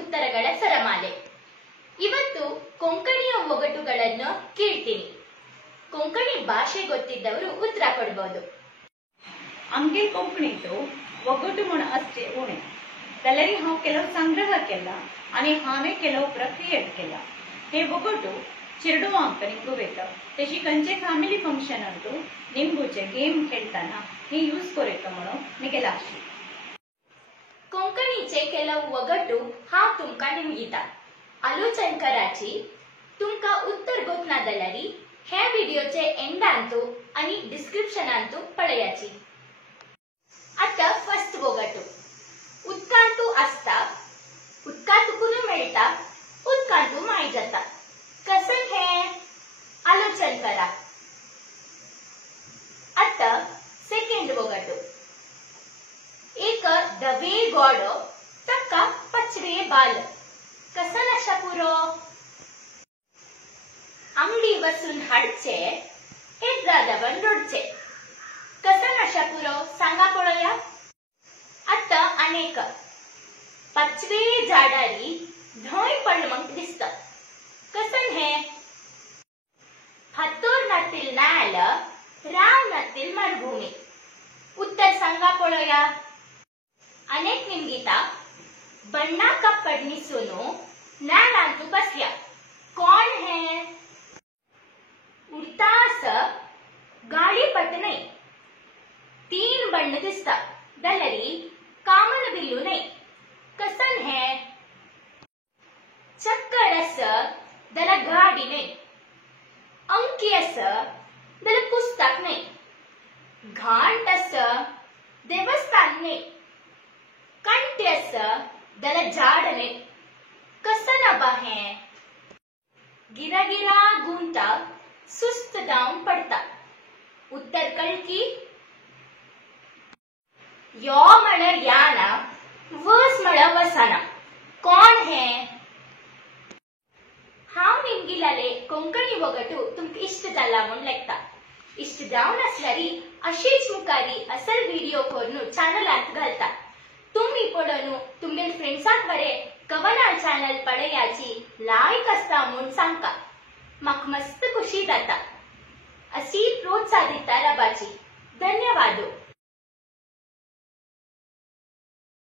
ಉತ್ತರಗಳ ಸರಮಾಲೆ. ಇವತ್ತು ಕೊಂಕಣಿಯ ಒಗಟುಗಳನ್ನು ಕೇಳ್ತೀನಿ. ಕೊಂಕಣಿ ಭಾಷೆ ಗೊತ್ತಿದ್ದವರು ಉತ್ತರ ಕೊಡಬಹುದು. आमगे कोंकणीचो वगोटू म्हण असचे उणे जाल्यार हांव केलो संग्रह केला आनी हांवें केलो प्रक्रियेत केला. हे वगोटू चिरडू आमकां वेता तशी खंयचे फॅमिली फंक्शन अंतू निंबूचे गेम खेळताना हे यूज करूं म्हणून म्हगे लागची. कोंकणीचे ಕೆಲವು ಒಗಟು हांव तुमकां निमगिता. आलोचन कराची. तुमकां उत्तर गोतना जाल्यार हे व्हिडिओचे एंडांतू आनी डिस्क्रिप्शनांतू पळयाची. आता फर्स्ट वगटू. उदकांतू आसता, उदकांतून मेळटा, उदकांतू माय जाता. कसन हे आलोचन करा. आता सेकंड वगटू. एक धवे गोडो तक्का पचवे बाल. कसन अशा पुरो. अंगडी वसून हाडचे येद्रादवन रोडचे. कसन अशा पुरो सांगा पळोया. आता अनेक पचवे झाडारी धोय पडमंक दिसता. कसन हे. हत्तोरनातील नाल, रावनातील मरुभूमी. उत्तर सांगा पळोया. अनेक निमगिता बन्ना कप्पडनी सोनू नालांतू बसल्या. कोण हे. उडता अस गाडी पटणे. 3 बण्ण दिसता जाल्यारी कामन बिल्लू नाही. कसन हे. चक्कर अस जाल्यार गाडी नाही. अंकी अस जाल्यार पुस्तक नाही. घांट अस देवस्थान नाही. कंटे अस जाल्यार झाड नाही. कसन अबा हे. गिरागिरा गुंता सुस्त जावन पडता. उत्तर कळकी. यो म्हण याना, वस म्हण वसाना. कोण हे. हांव निमगिलाले कोंकणी वगटू तुमकां इष्ट जाला म्हूण लेखता. इष्ट जावन आसल्यारी अशीच मुखारी असल व्हिडिओ करून चॅनलांत घालता. तुम्ही पळोवन तुमगे फ्रेंड्सांक बरे कवना चॅनल पळयाची लायक आसता म्हूण सांगता. म्हाका मस्त खुशी जाता. अशी प्रोत्साह दिता रबाची. धन्यवाद.